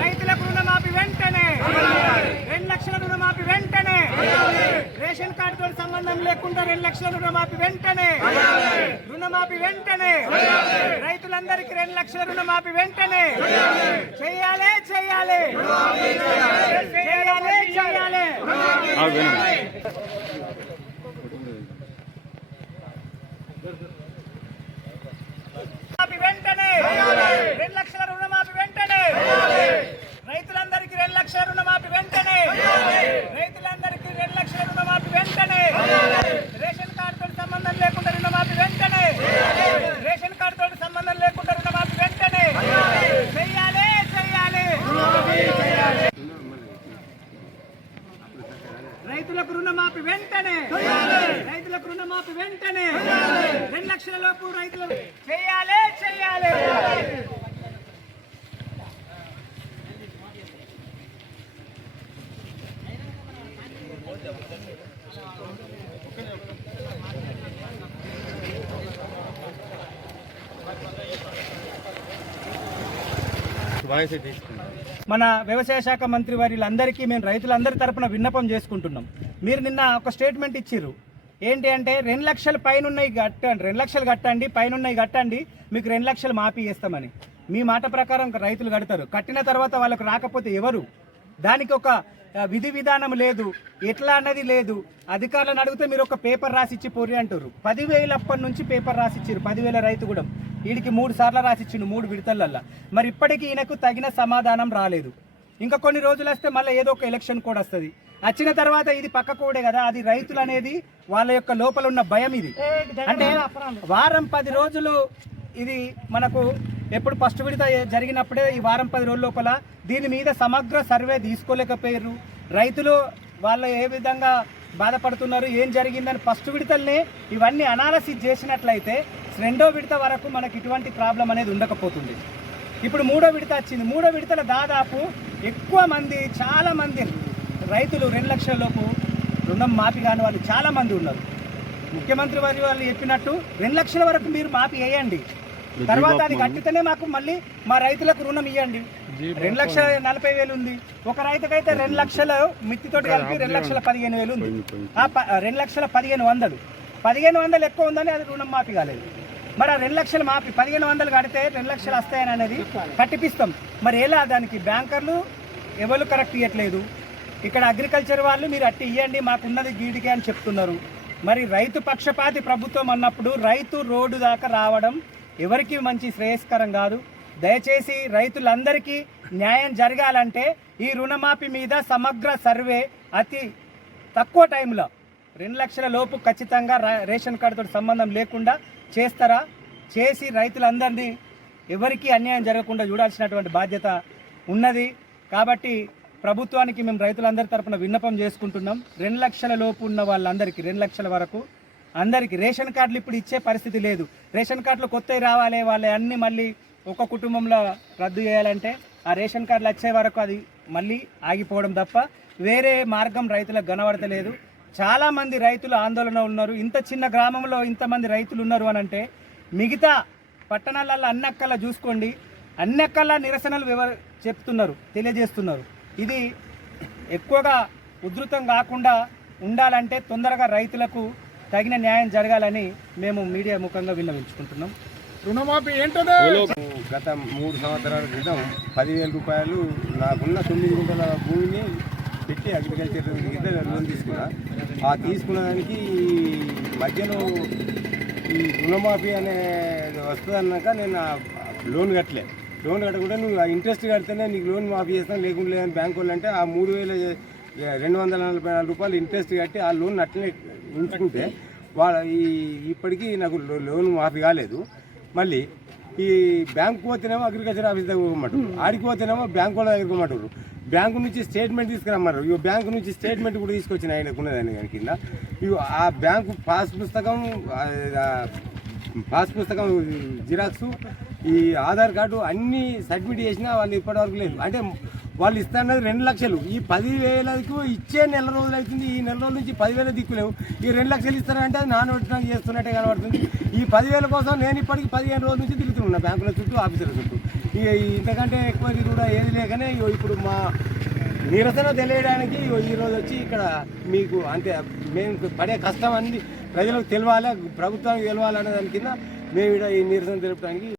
రైతులకు రుణమాఫీ వెంటనే 2 లక్షల రుణమాఫీ వెంటనే రేషన్ కార్డుతో సంబంధం లేకుండా 2 లక్షల రుణమాఫీ వెంటనే రుణమాఫీ వెంటనే రైతులందరికీ 2 లక్షల రుణమాఫీ వెంటనే చేయాలి చేయాలి చేయాలి చేయాలి వెంటనే 2 లక్షల రుణమాఫీ వెంటనే రైతులందరికీ 2 లక్షల రుణమాఫీ వెంటనే రైతులందరికీ 2 లక్షల రుణమాఫీ వెంటనే రేషన్ కార్డుతో సంబంధం లేకుండా రుణమాఫీ వెంటనే రేషన్ కార్డుతో సంబంధం లేకుండా రుణమాఫీ వెంటనే చేయాలి చేయాలి రైతులకు రుణమాఫీ వెంటనే రైతులకు రుణమాఫీ వెంటనే 2 లక్షల లోపు రైతులకు చేయాలి చేయాలి మన వ్యవసాయ శాఖ మంత్రి వారిలందరికీ మేము రైతులందరి తరపున విన్నపం చేసుకుంటున్నాం. మీరు నిన్న ఒక స్టేట్మెంట్ ఇచ్చిర్రు, ఏంటి అంటే 2 లక్షల పైన ఉన్నాయి కట్టండి, 2 లక్షలు కట్టండి, పైన ఉన్నాయి కట్టండి, మీకు 2 లక్షలు మాఫీ చేస్తామని. మీ మాట ప్రకారం రైతులు కడతారు, కట్టిన తర్వాత వాళ్ళకు రాకపోతే ఎవరు? దానికి ఒక విధి విధానం లేదు, ఎట్లా అన్నది లేదు. అధికారులను అడిగితే మీరు ఒక పేపర్ రాసిచ్చి పోరి అంటారు. 10,000 అప్పటి నుంచి పేపర్ రాసిచ్చారు, 10,000 రైతు కూడా వీడికి 3 సార్లు రాసిచ్చిండు 3 విడతలల్లా. మరి ఇప్పటికీ ఈయనకు తగిన సమాధానం రాలేదు. ఇంకా కొన్ని రోజులు వస్తే మళ్ళీ ఏదో ఒక ఎలక్షన్ కోడ్ వస్తుంది. వచ్చిన తర్వాత ఇది పక్క కోడే కదా, అది రైతులు అనేది వాళ్ళ యొక్క లోపల ఉన్న భయం. ఇది అంటే వారం 10 రోజులు ఇది మనకు ఎప్పుడు ఫస్ట్ విడత జరిగినప్పుడే ఈ వారం 10 రోజుల లోపల దీని మీద సమగ్ర సర్వే తీసుకోలేకపోయారు. రైతులు వాళ్ళ ఏ విధంగా బాధపడుతున్నారు, ఏం జరిగిందని ఫస్ట్ విడతల్ని ఇవన్నీ అనాలసిస్ చేసినట్లయితే 2వ విడత వరకు మనకి ఇటువంటి ప్రాబ్లం అనేది ఉండకపోతుంది. ఇప్పుడు 3వ విడత వచ్చింది. 3వ విడతల దాదాపు ఎక్కువ మంది, చాలా మంది రైతులు 2 లక్షల లోపు రుణం మాఫీ కాని వాళ్ళు చాలా మంది ఉన్నారు. ముఖ్యమంత్రి వారి వాళ్ళు చెప్పినట్టు 2 లక్షల వరకు మీరు మాఫీ వేయండి, తర్వాత అది కట్టితేనే మాకు మళ్ళీ మా రైతులకు రుణం ఇవ్వండి. 2,40,000 ఉంది, ఒక రైతుకైతే 2 లక్షల మిత్తితోటి కలిపి 2,15,000 ఉంది. ఆ 2,15,100 1,500 ఎక్కువ ఉందని అది రుణం మాఫీ కాలేదు. మరి ఆ 2 లక్షలు మాఫీ 1,500 కడితే 2 లక్షలు వస్తాయని అనేది కట్టిపిస్తాం. మరి ఎలా? దానికి బ్యాంకర్లు ఎవరు కరెక్ట్ ఇవ్వట్లేదు. ఇక్కడ అగ్రికల్చర్ వాళ్ళు మీరు అట్టి ఇవ్వండి మాకున్నది గీడికే అని చెప్తున్నారు. మరి రైతు పక్షపాతి ప్రభుత్వం అన్నప్పుడు రైతు రోడ్డు దాకా రావడం ఎవరికి మంచి శ్రేయస్కరం కాదు. దయచేసి రైతులందరికీ న్యాయం జరగాలంటే ఈ రుణమాఫీ మీద సమగ్ర సర్వే అతి తక్కువ టైంలో 2 లక్షల లోపు ఖచ్చితంగా రేషన్ కార్డుతో సంబంధం లేకుండా చేస్తారా? చేసి రైతులందరినీ ఎవరికీ అన్యాయం జరగకుండా చూడాల్సినటువంటి బాధ్యత ఉన్నది. కాబట్టి ప్రభుత్వానికి మేము రైతులందరి తరపున విన్నపం చేసుకుంటున్నాం. 2 లక్షల లోపు ఉన్న వాళ్ళందరికీ 2 లక్షల వరకు అందరికీ రేషన్ కార్డులు ఇప్పుడు ఇచ్చే పరిస్థితి లేదు. రేషన్ కార్డులు కొత్తవి రావాలి, వాళ్ళ అన్నీ మళ్ళీ ఒక కుటుంబంలో రద్దు చేయాలంటే ఆ రేషన్ కార్డులు వచ్చే వరకు అది మళ్ళీ ఆగిపోవడం తప్ప వేరే మార్గం రైతులకు కనబడతలేదు. చాలామంది రైతులు ఆందోళన ఉన్నారు. ఇంత చిన్న గ్రామంలో ఇంతమంది రైతులు ఉన్నారు అని అంటే మిగతా పట్టణాలలో అన్నక్కల్లా చూసుకోండి, అన్నక్కల్లా నిరసనలు చెప్తున్నారు, తెలియజేస్తున్నారు. ఇది ఎక్కువగా ఉధృతం కాకుండా ఉండాలంటే తొందరగా రైతులకు తగిన న్యాయం జరగాలని మేము మీడియా ముఖంగా విన్నవించుకుంటున్నాం. రుణమాఫీ ఏంటో గత 3 సంవత్సరాల క్రితం 10,000 రూపాయలు నాకున్న 9 గుంటల భూమిని పెట్టి అగ్రికల్చర్ లోన్ తీసుకున్నా. ఆ తీసుకున్న దానికి మధ్యలో ఈ రుణమాఫీ అనే వస్తుందన్నాక నేను లోన్ కట్టలే. లోన్ కట్టకుండా నువ్వు ఆ ఇంట్రెస్ట్ కడితేనే నీకు లోన్ మాఫీ చేస్తాను, లేకుండా లేదని బ్యాంకు వాళ్ళు అంటే ఆ 3,244 రూపాయలు ఇంట్రెస్ట్ కట్టి ఆ లోన్ అట్లనే ఉంచుకుంటే ఇప్పటికీ నాకు లోన్ మాఫీ కాలేదు. మళ్ళీ ఈ బ్యాంకు పోతేనేమో అగ్రికల్చర్ ఆఫీస్ దగ్గర పోమంటారు, ఆడికి పోతేనేమో బ్యాంకు వాళ్ళ దగ్గర పోమంటారు. బ్యాంకు నుంచి స్టేట్మెంట్ తీసుకురమ్మన్నారు. ఇక బ్యాంకు నుంచి స్టేట్మెంట్ కూడా తీసుకొచ్చిన ఆయనకున్నదాన్ని దాని కింద ఇవి ఆ బ్యాంకు పాస్ పుస్తకం జిరాక్సు ఈ ఆధార్ కార్డు అన్నీ సబ్మిట్ చేసినా వాళ్ళు ఇప్పటివరకు లేదు. అంటే వాళ్ళు ఇస్తాన్నది 2 లక్షలు, ఈ 10,000కు ఇచ్చే నెల రోజులు అవుతుంది. ఈ నెల రోజుల నుంచి 10,000 దిక్కులేవు. ఈ 2 లక్షలు ఇస్తారంటే అది నానబెట్టడం చేస్తున్నట్టే కనబడుతుంది. ఈ 10,000 కోసం నేను ఇప్పటికి 15 రోజుల నుంచి తిరుగుతున్నా బ్యాంకుల చుట్టూ, ఆఫీసుల చుట్టూ. ఇక ఇంతకంటే ఎక్కువ కూడా ఏది లేకనే ఇప్పుడు మా నిరసన తెలియడానికి ఈరోజు వచ్చి ఇక్కడ మీకు అంటే మేము పడే కష్టం అన్ని ప్రజలకు తెలవాలి, ప్రభుత్వానికి తెలవాలనే దాని కింద మేము ఇక్కడ ఈ నిరసన తెలపడానికి